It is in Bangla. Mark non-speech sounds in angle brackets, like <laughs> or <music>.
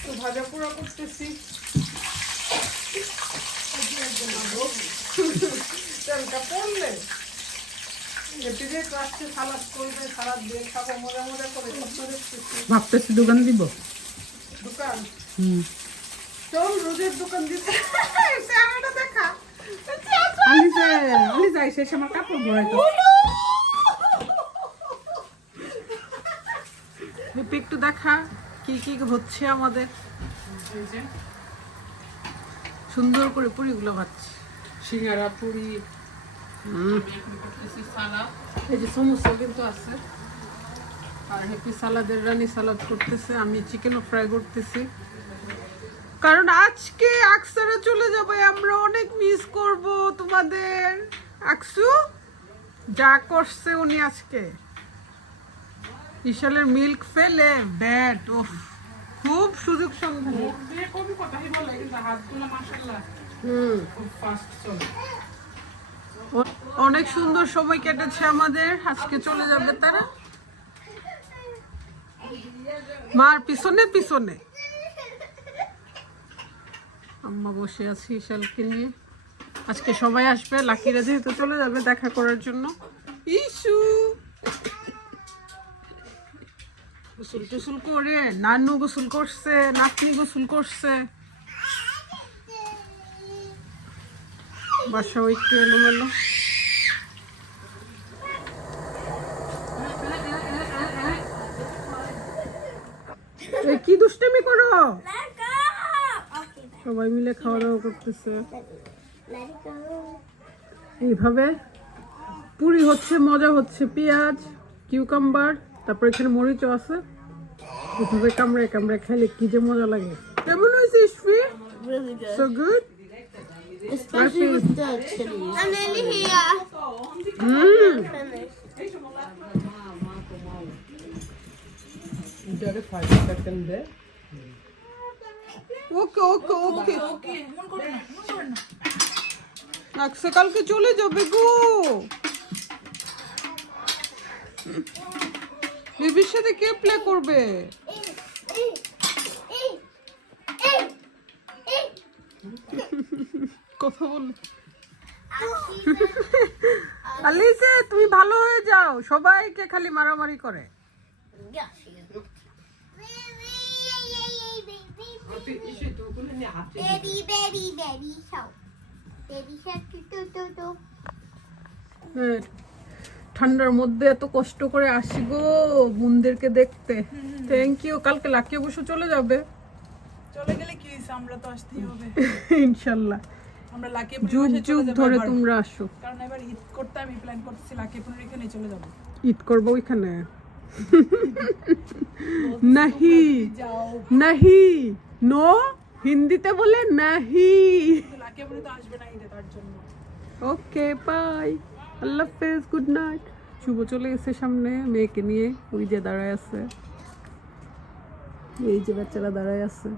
তো ভাজা পোড়া করতেছি তেলটা পড়লে ভাবতেছি দোকান দিব। দোকান? হুম। চল রোজের দোকান দিতে চেহারাটা দেখা। আলিজে আইসে এসে আমার কাপড় একটু দেখা কি কি হচ্ছে আমাদের। সুন্দর করে পুরিগুলো ভাজছে। সিঙ্গারা পুরি। এই যে সমোসা কিন্তু আছে। আর হ্যাপি সালাদের রানি সালাদ করতেছে আমি চিকেনও ফ্রাই করতেছি। কারণ আজকে আকসারা চলে যাবে আমরা অনেক মিস করব তোমাদের। আকসু যা করছে উনি আজকে। বিশালের মিল্ক ফেলে ব্যাট ও খুব সুযোগ অনেক সুন্দর সময় কেটেছে আমাদের আজকে চলে যাবে তারা। মার পিছনে পিছনে। আম্মা বসে আছি ইশালকে নিয়ে। আজকে সবাই আসবে, লাকিরা যেহেতু চলে যাবে দেখা করার জন্য। ইসু! গোসল টুসুল করে, নানু গোসল করছে, নাতনি গোসল করছে। একটু কি দুষ্টামি করো? সবাই মিলে খাওয়া দাওয়া করতেছে। এইভাবে পুরি হচ্ছে মজা হচ্ছে পেঁয়াজ কিউকাম্বার তারপর এখানে মরিচও আছে। এইভাবে কামড়ে কামড়ে খাইলে কি যে মজা লাগে। কেমন হয়েছে ইসফি Really so good Especially with the chilies. And then here. দে ওকে ওকে। ওকে আচ্ছা কালকে চলে যাবে গো। বেবির সাথে কে প্লে করবে? কথা বলে আলিসে তুমি ভালো হয়ে যাও। সবাইকে খালি মারামারি করে। Baby, baby, baby, so. Baby shark, do, do, do, do. হ্যাঁ, ঠান্ডার মধ্যে এত কষ্ট করে আসি গো বোনদেরকে দেখতে। থ্যাংক ইউ কালকে লাকি অবশ্য চলে যাবে। চলে গেলে কি আমরা তো আসতেই হবে। <laughs> ইনশাল্লাহ। আমরা লাকি যুগ যুগ ধরে তোমরা আসো। কারণ এবার ঈদ করতে আমি প্ল্যান করতেছি লাকি পুনের এখানে চলে যাব। ঈদ করব ওইখানে। <laughs> নাহি যাও। নাহি। নো হিন্দিতে বলে নাহি। ওকে বাই আল্লাহ হাফেজ গুড নাইট শুভ চলে এসে সামনে মেয়েকে নিয়ে। ওই যে দাঁড়ায় আছে। এই যে বাচ্চারা দাঁড়ায় আছে।